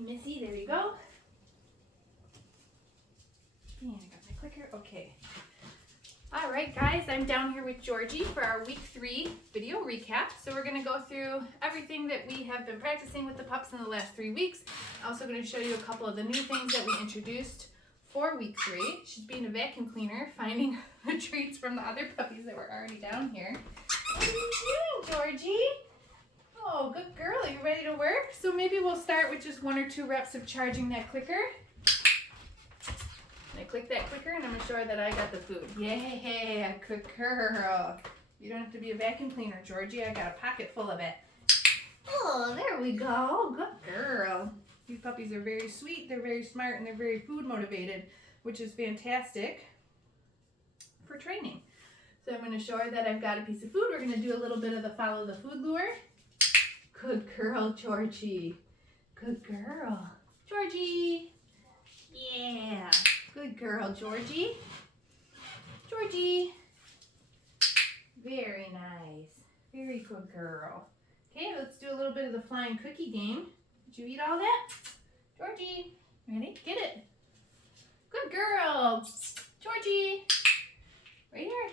Okay, Missy, there you go. And I got my clicker. Okay. All right, guys, I'm down here with Georgie for our week 3 video recap. So we're going to go through everything that we have been practicing with the pups in the last 3 weeks. I'm also going to show you a couple of the new things that we introduced for week 3. She's being a vacuum cleaner, finding the treats from the other puppies that were already down here. What are you doing, Georgie? Oh, good girl. Are you ready to work? So maybe we'll start with just 1 or 2 reps of charging that clicker. I click that clicker and I'm going to show her that I got the food. Yeah, good girl. You don't have to be a vacuum cleaner, Georgie. I got a pocket full of it. Oh, there we go. Good girl. These puppies are very sweet, they're very smart, and they're very food motivated, which is fantastic for training. So I'm going to show her that I've got a piece of food. We're going to do a little bit of the follow the food lure. Good girl, Georgie. Good girl. Georgie. Yeah. Good girl, Georgie. Georgie. Very nice. Very good girl. Okay, let's do a little bit of the flying cookie game. Did you eat all that? Georgie, ready? Get it. Good girl. Georgie. Right here.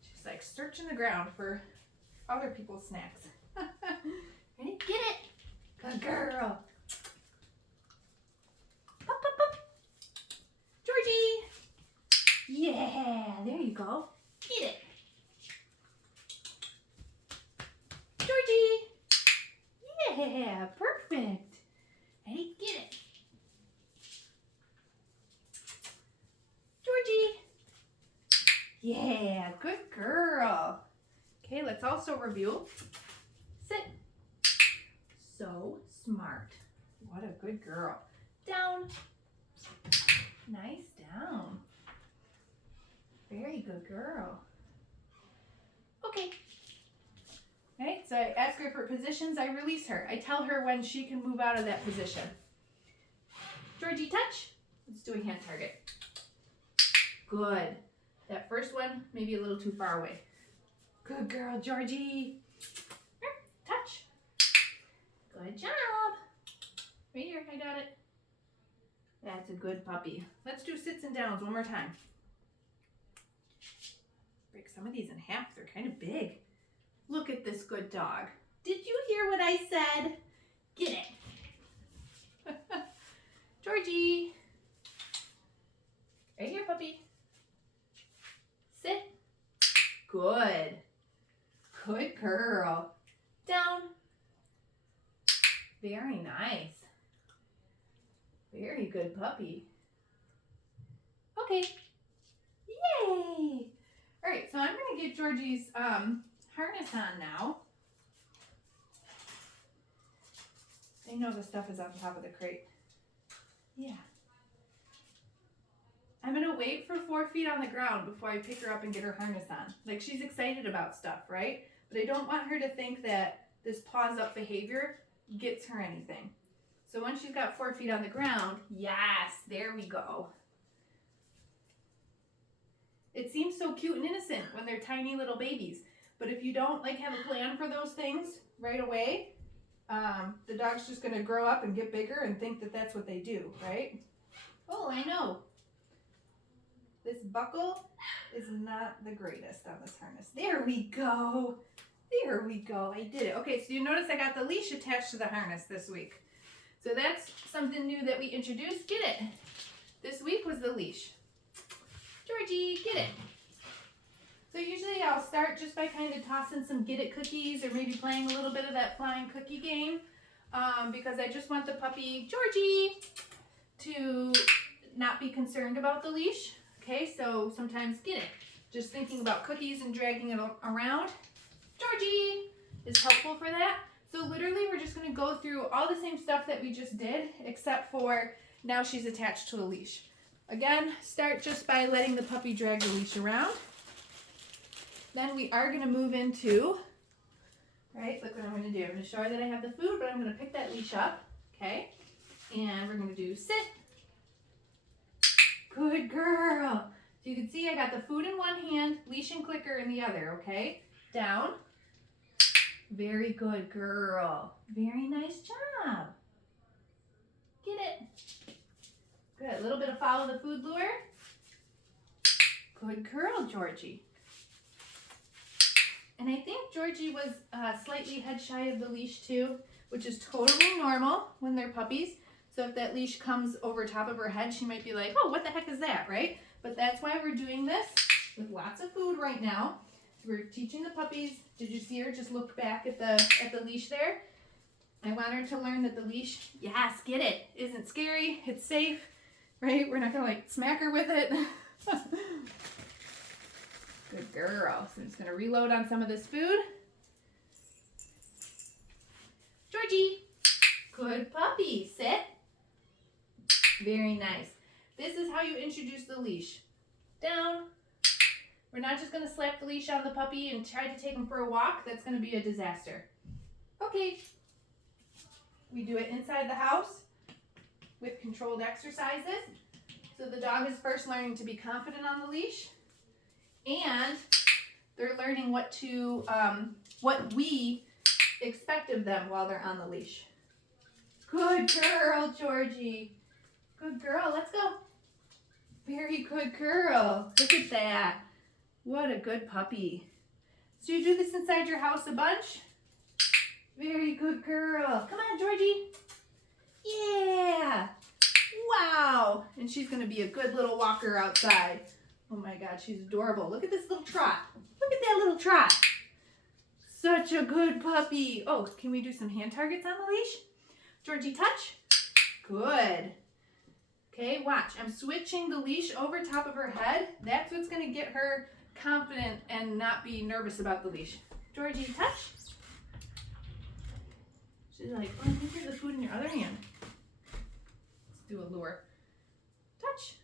She's like searching the ground for other people's snacks. Ready? Get it. Good girl. Pop, pop, pop. Georgie. Yeah, there you go. Get it. Georgie. Yeah, perfect. Ready? Get it. Georgie. Yeah, good girl. Okay, let's also review. Sit. So smart. What a good girl. Down. Nice down. Very good girl. Okay. Right, so I ask her for positions, I release her. I tell her when she can move out of that position. Georgie, touch. Let's do a hand target. Good. That first one, maybe a little too far away. Good girl, Georgie. Touch. Good job. Right here, I got it. That's a good puppy. Let's do sits and downs one more time. Break some of these in half. They're kind of big. Look at this good dog. Did you hear what I said? Get it. Georgie. Right here, puppy. Sit. Good. Good girl. Down. Very nice. Very good puppy. Okay. Yay! All right, so I'm going to get Georgie's harness on now. I know the stuff is on top of the crate. Yeah. I'm going to wait for 4 feet on the ground before I pick her up and get her harness on. Like, she's excited about stuff, right? But I don't want her to think that this paws up behavior gets her anything. So once she's got 4 feet on the ground, yes, there we go. It seems so cute and innocent when they're tiny little babies. But if you don't have a plan for those things right away, the dog's just going to grow up and get bigger and think that that's what they do, right? Oh, I know. This buckle is not the greatest on this harness. There we go. There we go. I did it. Okay, so you notice I got the leash attached to the harness this week. So that's something new that we introduced. Get it. This week was the leash. Georgie, get it. So usually I'll start just by kind of tossing some get it cookies or maybe playing a little bit of that flying cookie game because I just want the puppy, Georgie, to not be concerned about the leash. Okay, so sometimes get it. Just thinking about cookies and dragging it around. Georgie is helpful for that. So literally we're just going to go through all the same stuff that we just did except for now she's attached to a leash. Again, start just by letting the puppy drag the leash around. Then we are going to move into, right, look what I'm going to do. I'm going to show her that I have the food, but I'm going to pick that leash up, okay? And we're going to do sit. Good girl. So you can see I got the food in one hand, leash and clicker in the other, okay? Down. Very good girl. Very nice job. Get it. Good. A little bit of follow the food lure. Good girl, Georgie. And I think Georgie was slightly head shy of the leash too, which is totally normal when they're puppies. So if that leash comes over top of her head, she might be like, oh, what the heck is that, right? But that's why we're doing this with lots of food right now. We're teaching the puppies. Did you see her just look back at the leash there? I want her to learn that the leash, yes, get it, isn't scary, it's safe, right? We're not gonna like smack her with it. Good girl. So I'm just gonna reload on some of this food. Georgie, good puppy, sit. Very nice. This is how you introduce the leash. Down. We're not just gonna slap the leash on the puppy and try to take him for a walk. That's gonna be a disaster. Okay. We do it inside the house with controlled exercises. So the dog is first learning to be confident on the leash, and they're learning what we expect of them while they're on the leash. Good girl, Georgie. Good girl. Let's go. Very good girl. Look at that. What a good puppy. So you do this inside your house a bunch? Very good girl. Come on, Georgie. Yeah. Wow. And she's going to be a good little walker outside. Oh my God, she's adorable. Look at this little trot. Look at that little trot. Such a good puppy. Oh, can we do some hand targets on the leash? Georgie, touch. Good. Okay, watch. I'm switching the leash over top of her head. That's what's going to get her confident and not be nervous about the leash. Georgie, touch. She's like, oh, I think you have the food in your other hand. Let's do a lure. Touch.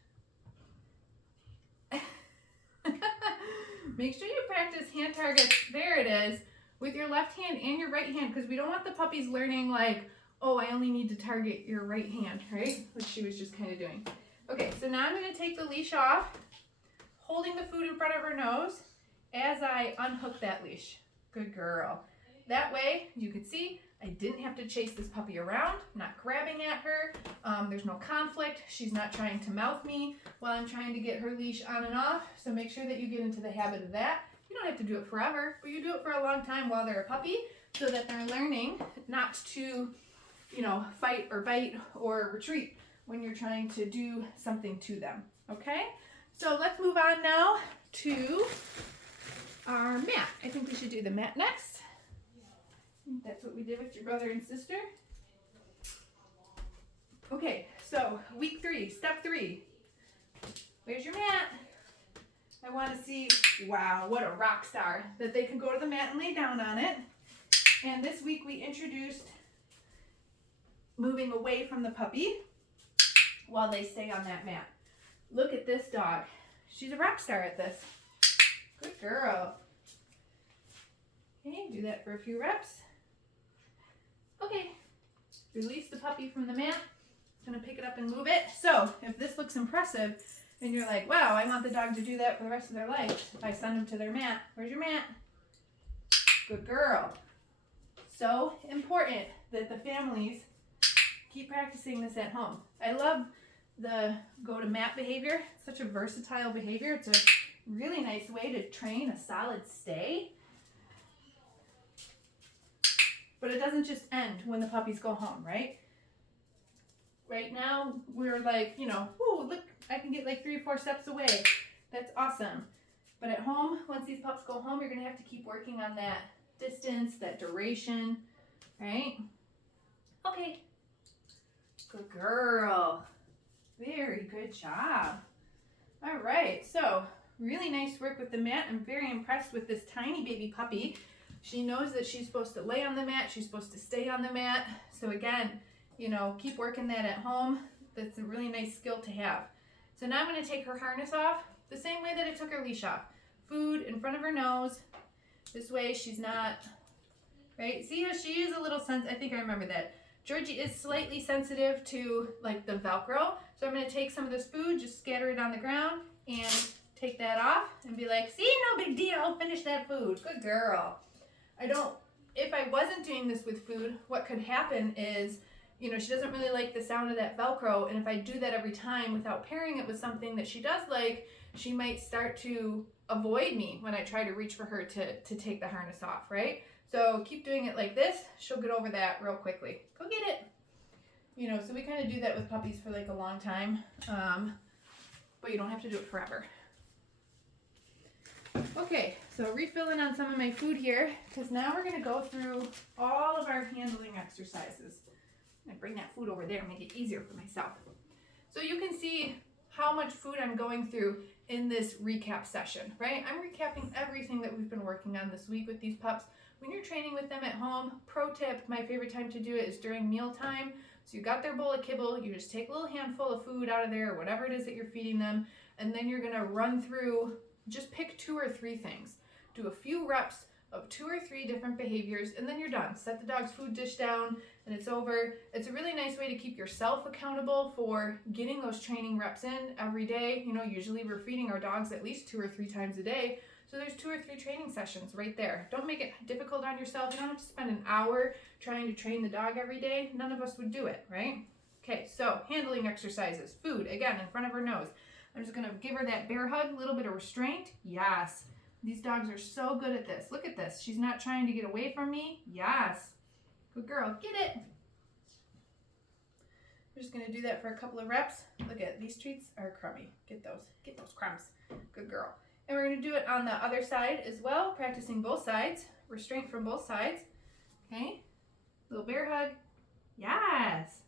Make sure you practice hand targets, there it is, with your left hand and your right hand, because we don't want the puppies learning like, oh, I only need to target your right hand, right? Which she was just kind of doing. Okay, so now I'm going to take the leash off, holding the food in front of her nose as I unhook that leash. Good girl. That way, you can see, I didn't have to chase this puppy around, not grabbing at her. There's no conflict. She's not trying to mouth me while I'm trying to get her leash on and off. So make sure that you get into the habit of that. You don't have to do it forever, but you do it for a long time while they're a puppy so that they're learning not to, fight or bite or retreat when you're trying to do something to them. Okay? So let's move on now to our mat. I think we should do the mat next. That's what we did with your brother and sister. Okay, so week 3, step 3. Where's your mat? I want to see, wow, what a rock star, that they can go to the mat and lay down on it. And this week we introduced moving away from the puppy while they stay on that mat. Look at this dog. She's a rock star at this. Good girl. Okay, do that for a few reps. Okay, release the puppy from the mat. I'm gonna pick it up and move it. So if this looks impressive and you're like, wow, I want the dog to do that for the rest of their life, if I send them to their mat, where's your mat? Good girl. So important that the families keep practicing this at home. I love the go to mat behavior. It's such a versatile behavior. It's a really nice way to train a solid stay. But it doesn't just end when the puppies go home, right? Right now, we're like, ooh, look, I can get like 3 or 4 steps away. That's awesome. But at home, once these pups go home, you're going to have to keep working on that distance, that duration, right? Okay. Good girl. Very good job. All right, so really nice work with the mat. I'm very impressed with this tiny baby puppy. She knows that she's supposed to lay on the mat. She's supposed to stay on the mat. So again, keep working that at home. That's a really nice skill to have. So now I'm going to take her harness off the same way that I took her leash off. Food in front of her nose. This way she's not, right? See how she is a little I think I remember that. Georgie is slightly sensitive to like the Velcro. So I'm going to take some of this food, just scatter it on the ground and take that off and be like, see, no big deal. Finish that food. Good girl. If I wasn't doing this with food, what could happen is, you know, she doesn't really like the sound of that Velcro, and if I do that every time without pairing it with something that she does like, she might start to avoid me when I try to reach for her to take the harness off, right? So keep doing it like this. She'll get over that real quickly. Go get it. You know, so we kind of do that with puppies for like a long time, but you don't have to do it forever. Okay, so refilling on some of my food here, because now we're going to go through all of our handling exercises. I'm going to bring that food over there and make it easier for myself. So you can see how much food I'm going through in this recap session, right? I'm recapping everything that we've been working on this week with these pups. When you're training with them at home, pro tip, my favorite time to do it is during mealtime. So you got their bowl of kibble, you just take a little handful of food out of there, whatever it is that you're feeding them, and then you're going to run through, just pick 2 or 3 things. Do a few reps of 2 or 3 different behaviors, and then you're done. Set the dog's food dish down, and it's over. It's a really nice way to keep yourself accountable for getting those training reps in every day. You know, usually we're feeding our dogs at least 2 or 3 times a day, so there's 2 or 3 training sessions right there. Don't make it difficult on yourself. You don't have to spend an hour trying to train the dog every day. None of us would do it, right? Okay, so handling exercises. Food, again, in front of her nose. I'm just gonna give her that bear hug, a little bit of restraint. Yes. These dogs are so good at this. Look at this. She's not trying to get away from me. Yes. Good girl. Get it. We're just going to do that for a couple of reps. Look at these treats are crummy. Get those crumbs. Good girl. And we're going to do it on the other side as well, practicing both sides. Restraint from both sides. Okay. Little bear hug. Yes.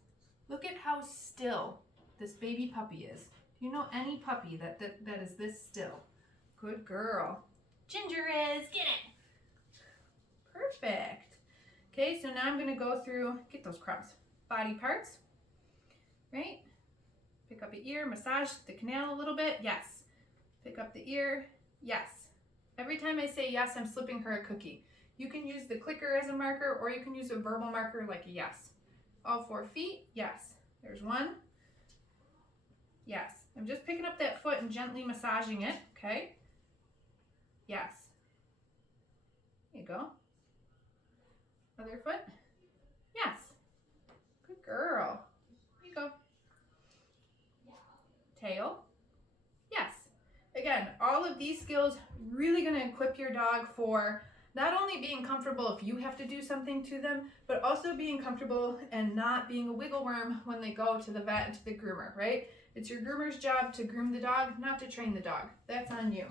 Look at how still this baby puppy is. Do you know any puppy that is this still? Good girl. Ginger is. Get it. Perfect. Okay, so now I'm going to go through, get those crumbs, body parts, right? Pick up the ear, massage the canal a little bit. Yes. Pick up the ear. Yes. Every time I say yes, I'm slipping her a cookie. You can use the clicker as a marker, or you can use a verbal marker like a yes. All 4 feet. Yes. There's 1. Yes. I'm just picking up that foot and gently massaging it. Okay. Yes. There you go. Other foot. Yes. Good girl. There you go. Tail. Yes. Again, all of these skills really going to equip your dog for not only being comfortable if you have to do something to them, but also being comfortable and not being a wiggle worm when they go to the vet and to the groomer, right? It's your groomer's job to groom the dog, not to train the dog. That's on you.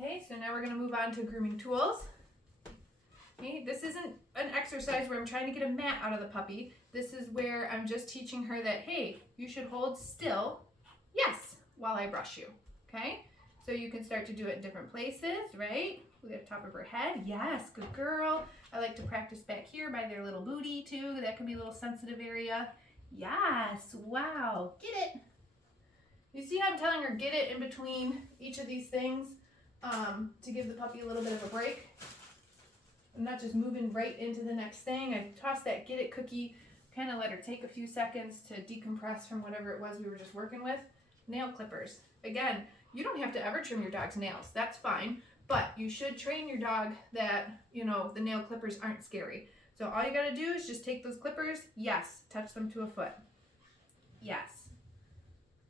Okay, so now we're going to move on to grooming tools. Okay, this isn't an exercise where I'm trying to get a mat out of the puppy. This is where I'm just teaching her that, hey, you should hold still, yes, while I brush you, okay? So you can start to do it in different places, right? Look at the top of her head. Yes, good girl. I like to practice back here by their little booty too. That can be a little sensitive area. Yes, wow, get it. You see how I'm telling her get it in between each of these things to give the puppy a little bit of a break? I'm not just moving right into the next thing. I toss that get it cookie, kind of let her take a few seconds to decompress from whatever it was we were just working with. Nail clippers. Again, you don't have to ever trim your dog's nails. That's fine. But you should train your dog that, you know, the nail clippers aren't scary. So all you got to do is just take those clippers. Yes. Touch them to a foot. Yes.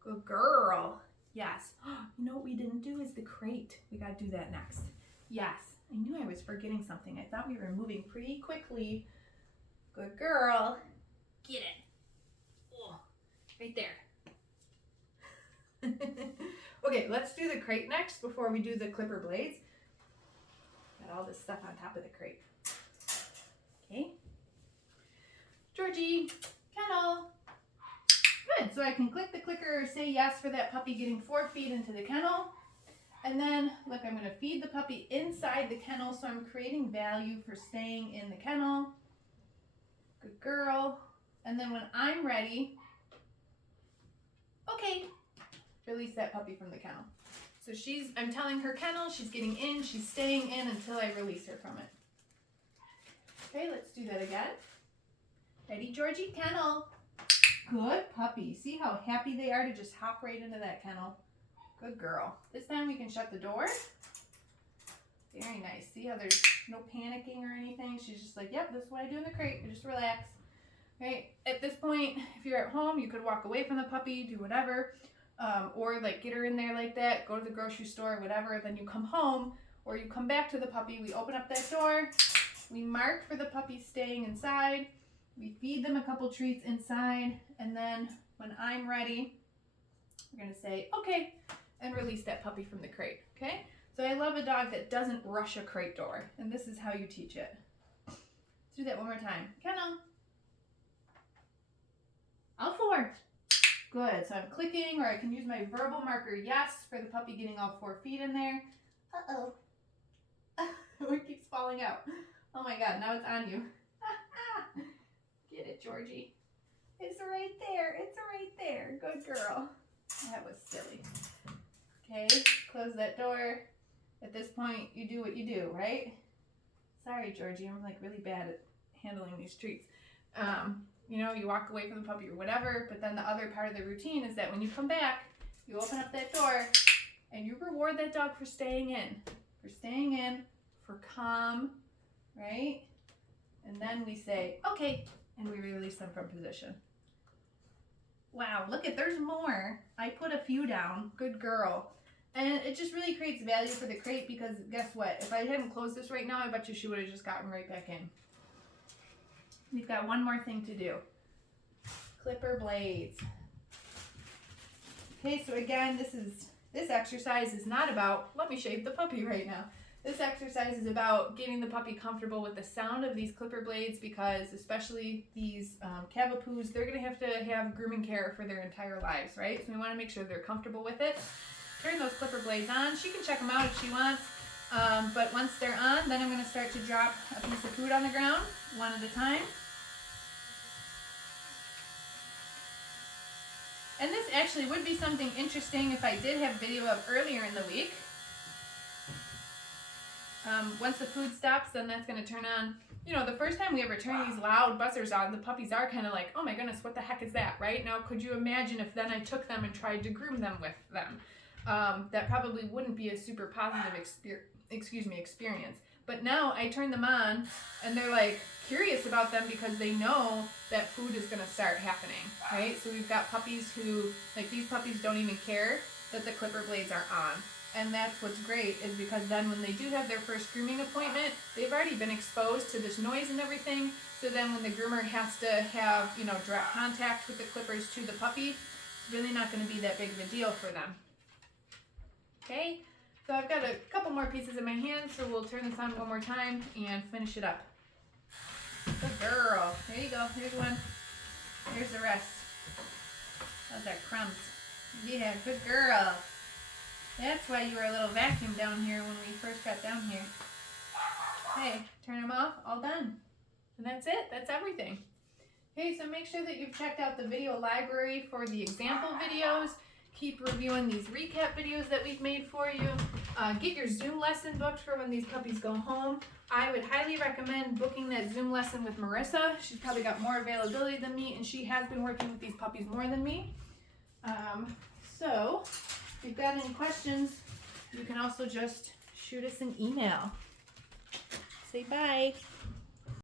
Good girl. Yes. You know what we didn't do is the crate. We got to do that next. Yes. I knew I was forgetting something. I thought we were moving pretty quickly. Good girl. Get it. Oh, right there. Okay, let's do the crate next before we do the clipper blades. Got all this stuff on top of the crate. Okay. Georgie, kennel. Good, so I can click the clicker or say yes for that puppy getting 4 feet into the kennel. And then, look, I'm going to feed the puppy inside the kennel, so I'm creating value for staying in the kennel. Good girl. And then when I'm ready, okay, release that puppy from the kennel. So I'm telling her kennel, she's getting in, she's staying in until I release her from it. Okay, let's do that again. Ready, Georgie? Kennel. Good puppy. See how happy they are to just hop right into that kennel? Good girl. This time we can shut the door. Very nice. See how there's no panicking or anything? She's just like, yep, this is what I do in the crate. I just relax. Okay, at this point, if you're at home, you could walk away from the puppy, do whatever, or like get her in there like that, go to the grocery store, whatever. Then you come home or you come back to the puppy. We open up that door, we mark for the puppy staying inside, we feed them a couple treats inside, and then when I'm ready, we're gonna say, okay, and release that puppy from the crate, okay? So I love a dog that doesn't rush a crate door, and this is how you teach it. Let's do that one more time. Kennel. All four. Good, so I'm clicking, or I can use my verbal marker yes for the puppy getting all 4 feet in there. Uh-oh. It keeps falling out. Oh my God, now it's on you. Get it, Georgie. It's right there, it's right there. Good girl. That was silly. Okay, close that door. At this point, you do what you do, right? Sorry, Georgie, I'm like really bad at handling these treats. You know, you walk away from the puppy or whatever, but then the other part of the routine is that when you come back, you open up that door and you reward that dog for staying in, for calm, right? And then we say, okay, and we release them from position. Wow, look at, there's more. I put a few down, good girl. And it just really creates value for the crate because guess what? If I hadn't closed this right now, I bet you she would have just gotten right back in. We've got one more thing to do. Clipper blades. Okay, so again, this exercise is not about, let me shave the puppy right now. This exercise is about getting the puppy comfortable with the sound of these clipper blades because especially these Cavapoos, they're gonna have to have grooming care for their entire lives, right? So we wanna make sure they're comfortable with it. Turn those clipper blades on. She can check them out if she wants. But once they're on, then I'm gonna start to drop a piece of food on the ground, one at a time. And this actually would be something interesting if I did have video of earlier in the week. Once the food stops, then that's going to turn on. You know, the first time we ever turn these loud buzzers on, the puppies are kind of like, oh my goodness, what the heck is that, right? Now, could you imagine if then I took them and tried to groom them with them? That probably wouldn't be a super positive experience. But now I turn them on and they're like curious about them because they know that food is going to start happening, right? So we've got puppies who, like these puppies don't even care that the clipper blades are on. And that's what's great is because then when they do have their first grooming appointment, they've already been exposed to this noise and everything. So then when the groomer has to have, you know, direct contact with the clippers to the puppy, it's really not going to be that big of a deal for them. Okay, so I've got a couple more pieces in my hand, so we'll turn this on one more time and finish it up. Good girl. There you go. Here's one. Here's the rest. Those are crumbs. Yeah, good girl. That's why you were a little vacuum down here when we first got down here. Hey, turn them off. All done. And that's it. That's everything. Okay, so make sure that you've checked out the video library for the example videos. Keep reviewing these recap videos that we've made for you. Get your Zoom lesson booked for when these puppies go home. I would highly recommend booking that Zoom lesson with Marissa. She's probably got more availability than me, and she has been working with these puppies more than me. So, if you've got any questions, you can also just shoot us an email. Say bye.